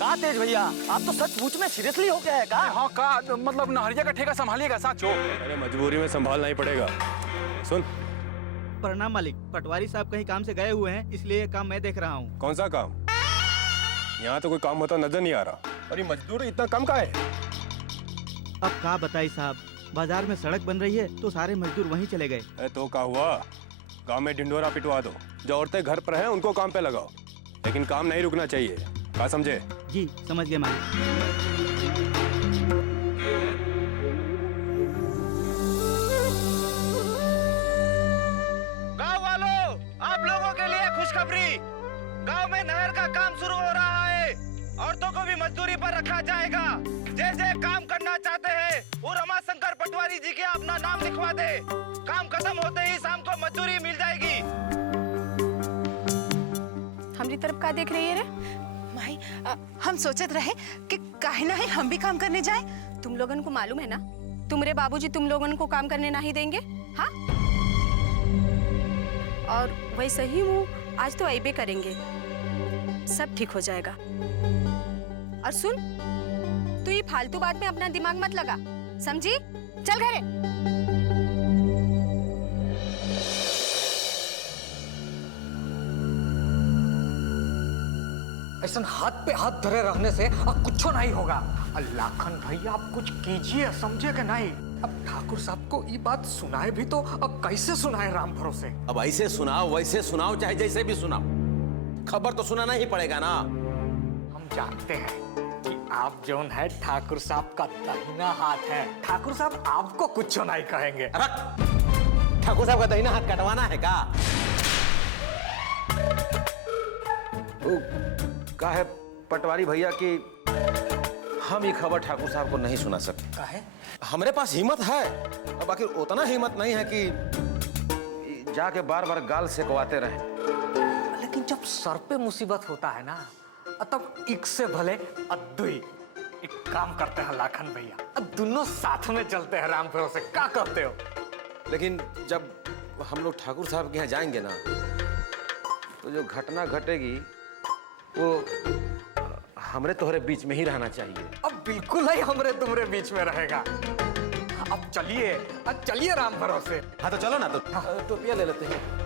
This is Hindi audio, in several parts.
कहा तेज भैया, आप तो सचमुच में सीरियसली हो गया है का? हाँ का मतलब नहरिया का ठेका संभालिएगा साचो। अरे मजबूरी में संभालना ही पड़ेगा। सुन। प्रणाम मालिक, पटवारी साहब कहीं काम से गए हुए हैं, इसलिए ये काम मैं देख रहा हूँ। कौन सा काम? यहाँ तो कोई काम होता नजर नहीं आ रहा। और ये मजदूर इतना कम का है? अब क्या बताई साहब, बाजार में सड़क बन रही है तो सारे मजदूर वहीं चले गए। तो क्या हुआ, गांव में ढिंडोरा पिटवा दो। जो औरतें घर पर हैं उनको काम पे लगाओ, लेकिन काम नहीं रुकना चाहिए। क्या समझे? जी समझ गए मालिक। गाँव वालों, आप लोगों के लिए खुशखबरी, गांव में नहर का काम शुरू हो रहा है। औरतों को भी मजदूरी पर रखा जाएगा। जैसे काम करना चाहते हैं वो रमाशंकर पटवारी जी के अपना नाम लिखवा दे। काम खत्म होते ही शाम को मजदूरी मिल जाएगी। हमारी तरफ का देख रही है रे? माई, हम सोचत रहे कि काहे ना है हम भी काम करने जाए। तुम लोगन को मालूम है ना, तुम्हारे बाबूजी तुम लोगन को काम करने नहीं देंगे। हाँ, और वैसे ही वो आज तो ऐबे करेंगे, सब ठीक हो जाएगा। और सुन, तू ये फालतू बात में अपना दिमाग मत लगा, समझी? चल घरे। ऐसा हाथ पे हाथ धरे रहने से अब कुछ नहीं होगा। लाखन भैया आप कुछ कीजिए, समझे कि नहीं? अब ठाकुर साहब को ये बात सुनाए भी तो अब कैसे सुनाए राम भरोसे? अब ऐसे सुनाओ वैसे सुनाओ, चाहे जैसे भी सुनाओ, खबर तो सुनाना ही पड़ेगा ना। हम जानते हैं कि आप जो है ठाकुर साहब का दाहिना हाथ है। ठाकुर साहब आपको कुछ नहीं कहेंगे। ठाकुर साहब का दाहिना हाथ कटवाना है का? का है पटवारी भैया कि हम ये खबर ठाकुर साहब को नहीं सुना सकते। का है? हमारे पास हिम्मत है, बाकी उतना हिम्मत नहीं है कि जाके बार बार गाल सेकवाते रहे। लेकिन जब सर पे मुसीबत होता है ना, तब एक से भले अद्दुई। एक काम करते हैं लाखन भैया, अब दोनों साथ में चलते हैं राम भरोसे। क्या करते हो? लेकिन जब हम लोग ठाकुर साहब के यहाँ जाएंगे ना, तो जो घटना घटेगी वो हमरे तोहरे बीच में ही रहना चाहिए। अब बिल्कुल ही हमरे तुम्हारे बीच में रहेगा। अब चलिए राम भरोसे। हाँ तो चलो ना, तो पिया ले लेते हैं।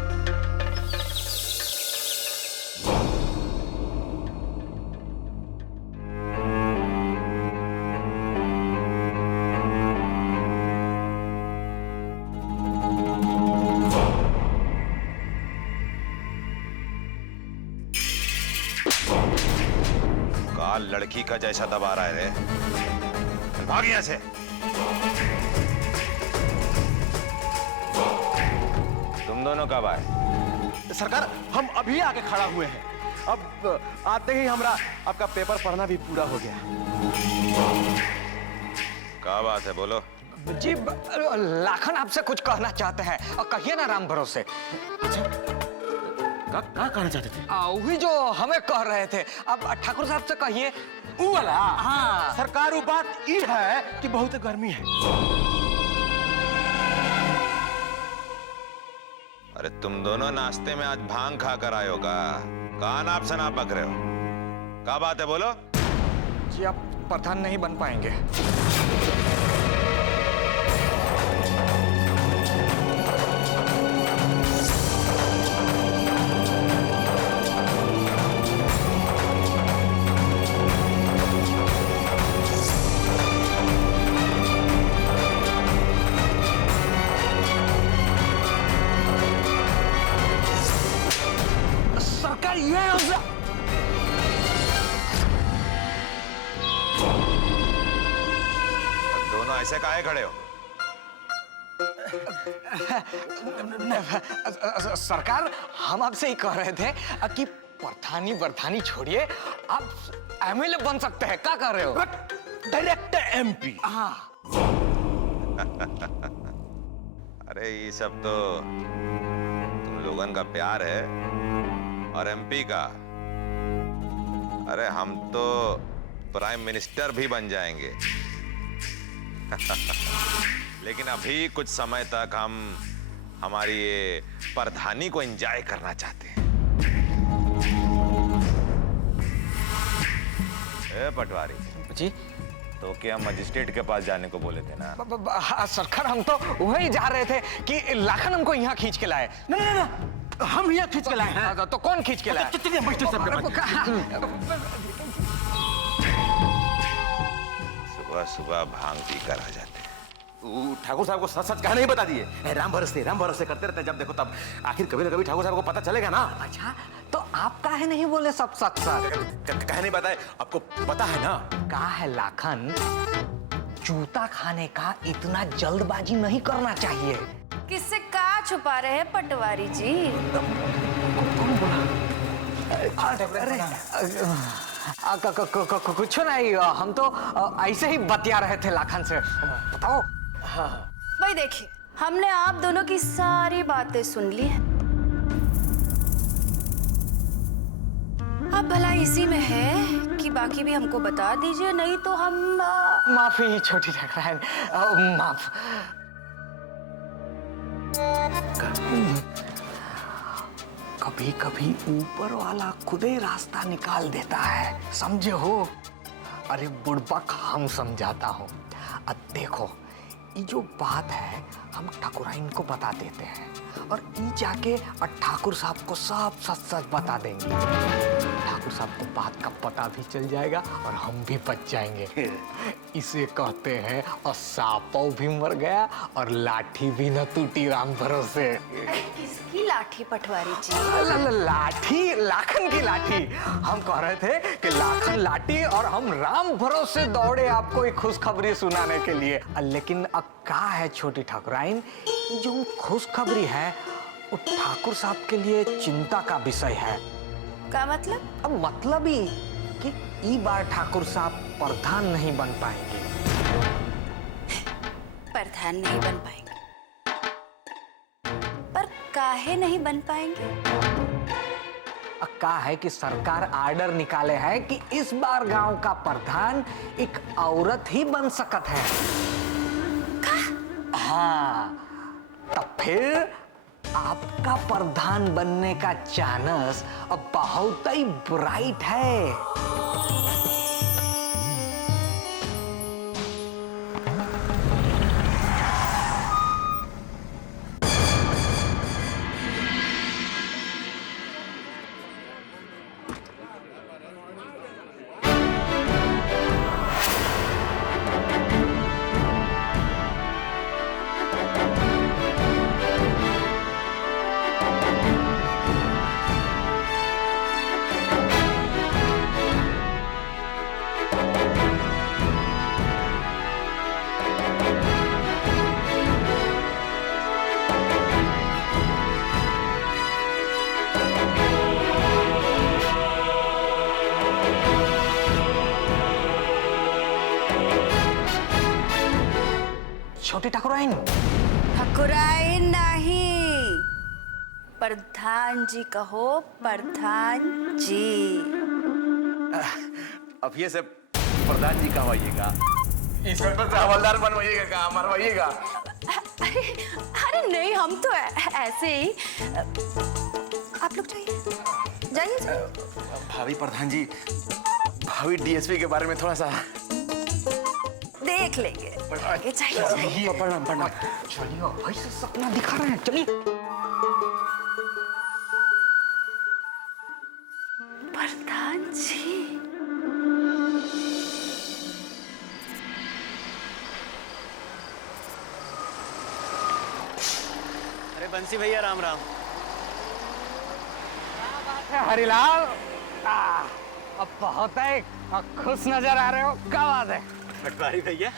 लड़की का जैसा दबा रहा है रे, भाग यहाँ से। तुम दोनों कब आए? सरकार, हम अभी आके खड़ा हुए हैं। अब आते ही हमरा आपका पेपर पढ़ना भी पूरा हो गया। क्या बात है, बोलो। जी लाखन आपसे कुछ कहना चाहते हैं, और कहिए ना राम भरोसे। क्या कहना चाहते थे? वही जो हमें कह रहे थे, अब ठाकुर साहब से कहिए। वो वाला? हाँ सरकार, वो बात ये है कि बहुत गर्मी है। अरे तुम दोनों नाश्ते में आज भांग खा कर आए हो का? कहाँ नाप शनाप बक रहे हो? क्या बात है, बोलो। जी आप प्रधान नहीं बन पाएंगे। दोनों ऐसे काहे खड़े हो? सरकार, हम आपसे ही कह रहे थे कि प्रधानी छोड़िए, आप एमएलए बन सकते हैं। क्या कर रहे हो? Direct MP. हाँ। अरे ये सब तो तुम लोगन का प्यार है, और एमपी का। अरे हम तो प्राइम मिनिस्टर भी बन जाएंगे। लेकिन अभी कुछ समय तक हम हमारी ये प्रधानी को एंजॉय करना चाहते हैं। ए पटवारी जी तो क्या मजिस्ट्रेट के पास जाने को बोले थे ना? हाँ सरकार, हम तो वही जा रहे थे कि लाखन हमको यहाँ खींच के लाए। ना हम यहाँ खींच के लाए हैं। तो कौन खींच के लाए? चलिए मजिस्ट्रेट साहब के पास। सुबह सुबह भांग पी कर आ जाते। ठाकुर साहब को सच सच कहा नहीं बता दिए। राम भरोसे करते रहते, जब देखो तब आखिर कभी ना कभी ठाकुर साहब को पता चलेगा ना। अच्छा, तो आप काहे नहीं बोले सब सच सच? कहे नहीं बताए, आपको पता है ना। का है लाखन, जूता खाने का इतना जल्दबाजी नहीं करना चाहिए। किससे का छुपा रहे हैं पटवारी जी? कुछ नहीं, हम तो ऐसे ही बतिया रहे थे लाखन से। बताओ। भाई देखिए, हमने आप दोनों की सारी बातें सुन ली हैं। अब भला इसी में है कि बाकी भी हमको बता दीजिए, नहीं तो हम माफी छोटी ठाकुराइन, माफ। कभी कभी ऊपर वाला खुद ही रास्ता निकाल देता है, समझे हो? अरे बुड़बक हम समझाता हूँ। अब देखो, ये जो बात है हम ठाकुराइन को बता देते हैं और ये जाके ठाकुर साहब को सब सच सच बता देंगे। ठाकुर साहब को बात का पता भी चल जाएगा और हम भी बच जाएंगे। इसे कहते हैं और सांपों भी मर गया और लाठी भी न टूटी राम भरोसे। किसकी लाठी पटवारी जी? लाठी, लाखन की लाठी। हम कह रहे थे कि लाखन लाठी और हम राम भरोसे दौड़े आपको एक खुशखबरी सुनाने के लिए। लेकिन अब क्या है छोटी ठाकुराइन, जो खुशखबरी है वो ठाकुर साहब के लिए चिंता का विषय है। क्या मतलब? अब मतलब ही कि ई बार ठाकुर साहब प्रधान नहीं बन पाएंगे। प्रधान नहीं बन पाएंगे? पर काहे नहीं बन पाएंगे? का है कि सरकार आर्डर निकाले है कि इस बार गांव का प्रधान एक औरत ही बन सकत है। हाँ, तब फिर आपका प्रधान बनने का चांस अब बहुत ही ब्राइट है। छोटी ठाकुराइन। ठाकुराइन नहीं, प्रधान जी कहो, प्रधान जी। अब ये से प्रधान जी कहवाइएगा, इंस्पेक्टर से हवलदार बनवाइएगा, क्या मरवाइएगा? अरे नहीं, हम तो ऐसे ही। आप लोग जाइए, जाइए। भाभी प्रधान जी, भाभी डीएसपी के बारे में थोड़ा सा देख लेंगे। आगे चाहिए। प्रणाम प्रणाम। चलिए, भाई से सपना दिखा रहे हैं, चलिए। प्रधान जी। अरे बंसी भैया, राम राम। हरिलाल, अब बहुत है खुश नजर आ रहे हो, क्या बात है? पटवारी भैया,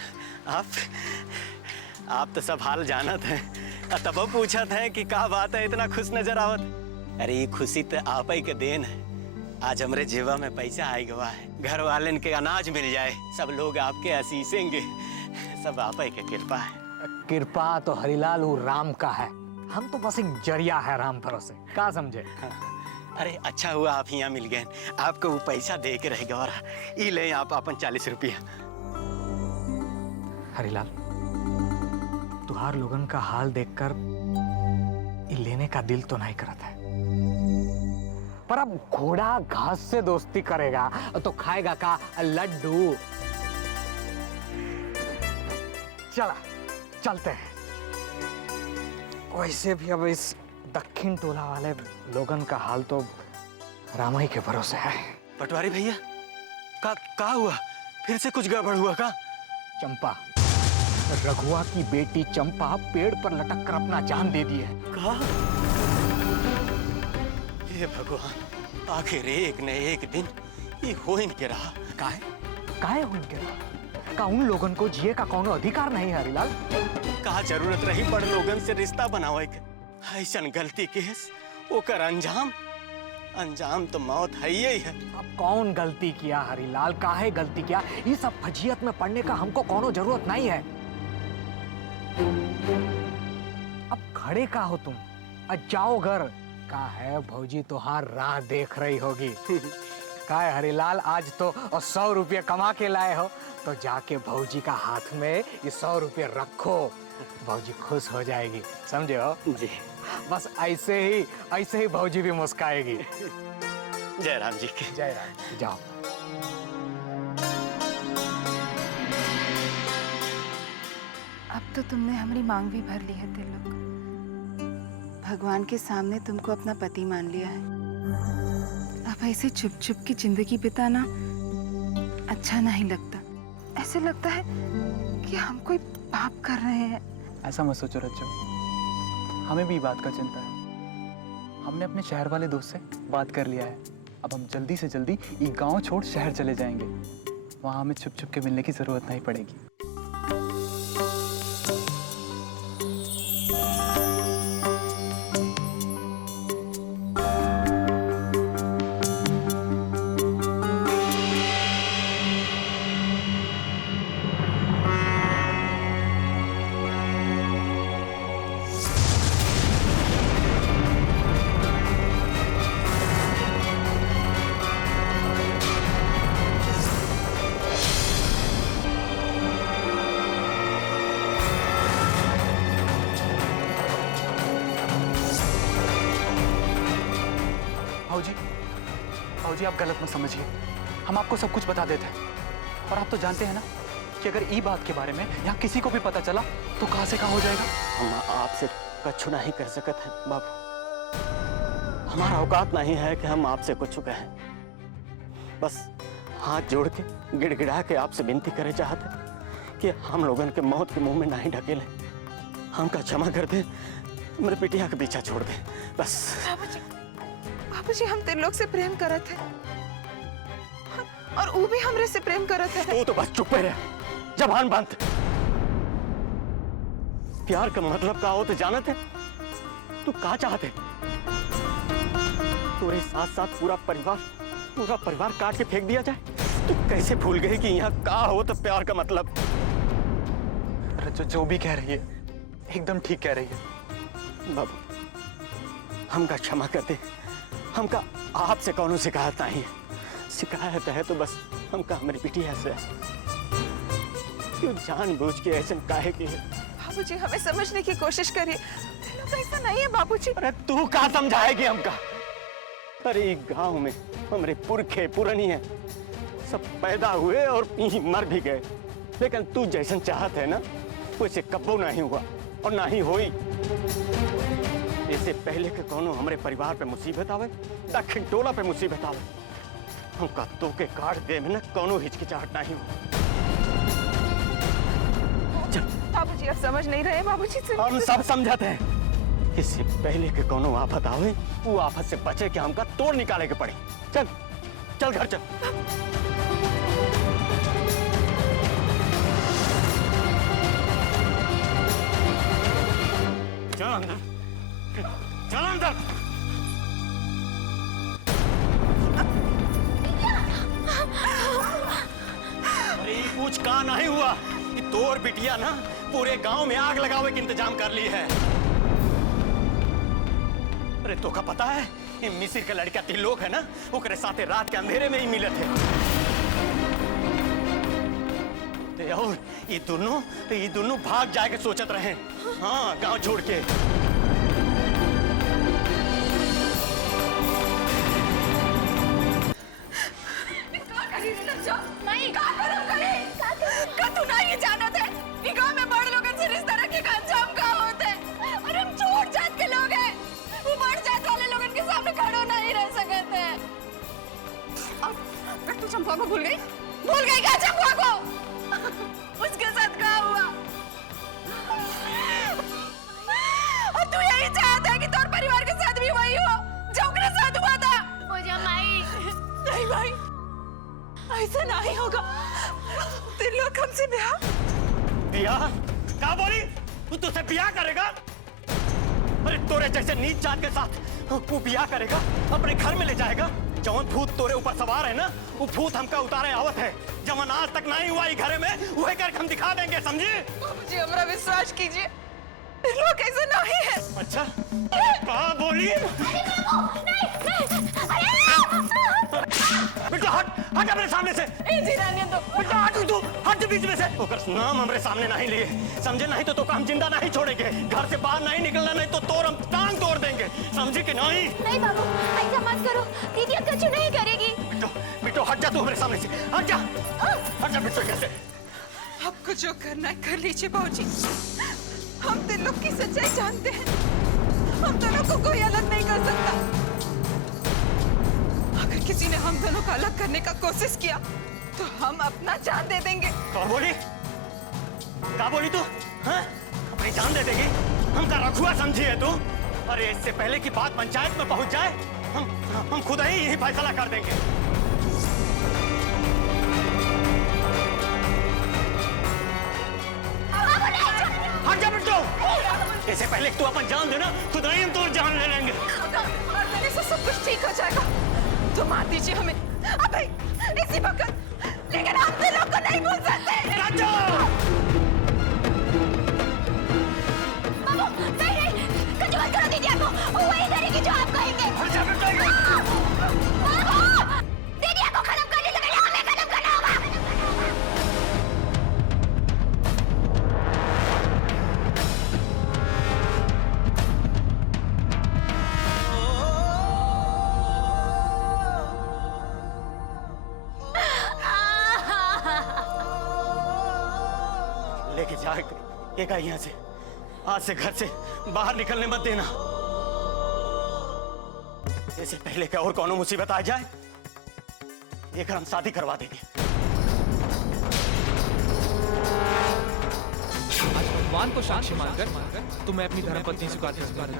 आप तो सब हाल जानत हैं। तब पूछत हैं कि क्या बात है इतना खुश नजर आवत। अरे ये खुशी तो आप ही के देन है। आज हमरे जेबा में पैसा आई गवा है, घर वाले के अनाज मिल जाए, सब लोग आपके आशीषेंगे। सब आप ही के कृपा है। कृपा तो हरिलाल वो राम का है, हम तो बस एक जरिया है राम भरोसे, क्या समझे? अरे अच्छा हुआ आप यहाँ मिल गए। आपको वो पैसा दे के रह गवा। ये ले आप अपन 40 रुपया। हरिलाल, तुहार लोगन का हाल देखकर ये लेने का दिल तो नहीं करता है, पर अब घोड़ा घास से दोस्ती करेगा तो खाएगा का लड्डू। चला चलते हैं। वैसे भी अब इस दक्षिण टोला वाले लोगन का हाल तो रामाई के भरोसे है। पटवारी भैया का हुआ? फिर से कुछ गड़बड़ हुआ का? चंपा, रघुआ की बेटी चंपा पेड़ पर लटक कर अपना जान दे दी है। कहा? हे भगवान, आखिर एक न एक दिन ये हो ही नहीं रहा। काहे हो इनके रहा? का उन लोगन को जिए का कोनो अधिकार नहीं है हरिलाल? का जरूरत रही बड़ लोगन से रिश्ता बनावे के? ऐसन गलती केस ओकर अंजाम तो मौत है ही है। अब कौन गलती किया हरिलाल? काहे गलती किया? ये सब फजीयत में पड़ने का हमको कोनो जरूरत नहीं है। अब खड़े का हो तुम? जाओ घर। का है भौजी तुहार राह देख रही होगी। का है हरिलाल, आज तो 100 रुपये कमा के लाए हो तो जाके भौजी का हाथ में ये 100 रुपये रखो। भौजी खुश हो जाएगी, समझे हो? जी। बस ऐसे ही भौजी भी मुस्काएगी। जय राम जी की जय राम। जाओ। अब तो तुमने हमारी मांग भी भर ली है तिलक। भगवान के सामने तुमको अपना पति मान लिया है। अब ऐसे चुप चुप की जिंदगी बिताना अच्छा नहीं लगता। ऐसे लगता है कि हम कोई पाप कर रहे हैं। ऐसा मत सोचो रज्जो, हमें भी बात का चिंता है। हमने अपने शहर वाले दोस्त से बात कर लिया है। अब हम जल्दी से जल्दी ये गांव छोड़ शहर चले जाएंगे। वहां हमें छुप छुप के मिलने की जरूरत नहीं पड़ेगी। भाऊजी आप गलत मत समझिए, हम आपको सब कुछ बता देते हैं। और आप तो जानते हैं ना कि अगर ई बात के बारे में यहाँ किसी को भी पता चला तो कहाँ से कहाँ हो जाएगा। हम आपसे कछु नहीं कर सकते हैं बाबू। हमारा औकात नहीं है कि हम आपसे कुछ कहें। बस हाथ जोड़ के गिड़गिड़ा के आपसे विनती करे चाहते कि हम लोगों के मौत के मुंह में नहीं ढकेले। हमका क्षमा कर दे, मेरे पिटिया का पीछा छोड़ दे बस। बाबूजी हम तेरे लोग से प्रेम करत है और वो भी हमरे से प्रेम करत है। तू तो बस चुप रह, जबान बंद। प्यार का मतलब का हो तो जानत है? तू का चाहते? तेरे साथ साथ पूरा परिवार काट के फेंक दिया जाए? तू कैसे भूल गई कि यहाँ का हो तो प्यार का मतलब? रज्जो जो भी कह रही है एकदम ठीक कह रही है। बाबू हमका क्षमा कर दे। हमका आपसे कौनो शिकायत नहीं है। शिकायत है तो बस हमका हमारी बिटिया से। क्यों जानबूझ के ऐसे काहे की है? बाबूजी हमें समझने की कोशिश करिए, ऐसा नहीं है बाबूजी। अरे तू का समझाएगी हमका? अरे गांव में हमारे पुरखे पुरानी है, सब पैदा हुए और यहीं मर भी गए। लेकिन तू जैसन चाहत है ना वैसे कब्बो नहीं हुआ और ना ही होई। इससे पहले के कोनो हमारे परिवार पे मुसीबत आवे, दक्षिण टोला पे मुसीबत आवे, हमका तो के काट दे में ना कोनो हिचकिचाहट नहीं हो। बाबूजी आप समझ नहीं रहे। बाबूजी हम सब समझते हैं। इससे पहले के कोनो आफत आवे, वो आफत से बचे के हमका तोड़ निकाले के पड़े। चल चल घर चल। चल अंदर, चल अंदर। अरे कुछ का नहीं हुआ। ये तोर बिटिया ना पूरे गांव में आग लगावे के इंतजाम कर ली है। अरे तो का पता है ये मिसिर का लड़का तिलोक है ना, ओकरे साथे रात के अंधेरे में ही मिले थे। और ये दोनों भाग जाए के सोचत रहे। हाँ गांव छोड़ के। तू चंपा को भूल गई? भूल गई क्या चंपा को? उसके साथ क्या हुआ? और तू यही चाहता है कि तोर परिवार के साथ भी वही हो जो उसके साथ हुआ था? मुझे माई नहीं भाई, ऐसा नहीं होगा। तेरे लोग हमसे ब्याह बियाह? क्या बोली? तू तुझसे बियाह करेगा? अरे तोरे जैसे नीच जात के साथ तू बियाह करेगा? अपने घर में ले जाएगा? जवन भूत तोरे ऊपर सवार है ना, वो भूत हमका उतारे आवत है। जवन आज तक नहीं हुआ घर में, वही करके हम दिखा देंगे, समझी? मुझे हमारा विश्वास कीजिए, लोग ऐसा नहीं है। अच्छा, कहाँ बोली? बेटा हट, हट अपने सामने से। बेटा हट तू, हट बीच में से। ओकर नाम हमरे सामने नहीं लिए, समझे? नहीं तो हम जिंदा नहीं छोड़ेंगे। घर से बाहर नहीं निकलना, नहीं तो तोर हम टांग तोड़ देंगे, समझे कि नहीं? नहीं बाबू, ऐसा मत करो। दीदी कुछ नहीं करेगी। बेटो हट जा तू हमरे सामने से, हट जा, हट जा बेटो कैसे। आपको जो करना है कर लीजिए बाबूजी। हम तीन लोग की सच्चाई जानते हैं, हम दोनों को कोई अलग नहीं कर सकता। अगर किसी ने हम दोनों को अलग करने का कोशिश किया तो हम अपना जान दे देंगे। क्या बोली तू? हाँ? अपनी जान दे देगी? हमका रखुआ समझी है तू? अरे इससे पहले कि बात पंचायत में पहुंच जाए, हम खुद ही यही फैसला कर देंगे। हट जा बेटो। इससे पहले तू अपन जान देना, खुद ही हम तो जान ले लेंगे। मार देने से सब कुछ ठीक हो जाएगा। तो मार दीजिए हमें अभी इसी वक्त, लेकिन हम तीन लोग को नहीं भूल सकते। बाबू नहीं, कुछ मत करो दीदी को, वो वही करेगी जो आप कहेंगे। बाबू, दीदी को खत्म करने से पहले हमें खत्म करना होगा। लेके जाएगा यहाँ से, आज से घर से बाहर निकलने मत देना। इससे पहले क्या और कौन मुसीबत आ जाए, एक हम शादी करवा देंगे। आज भगवान को साक्षी मानकर तो मैं अपनी धर्मपत्नी स्वीकार करता हूं।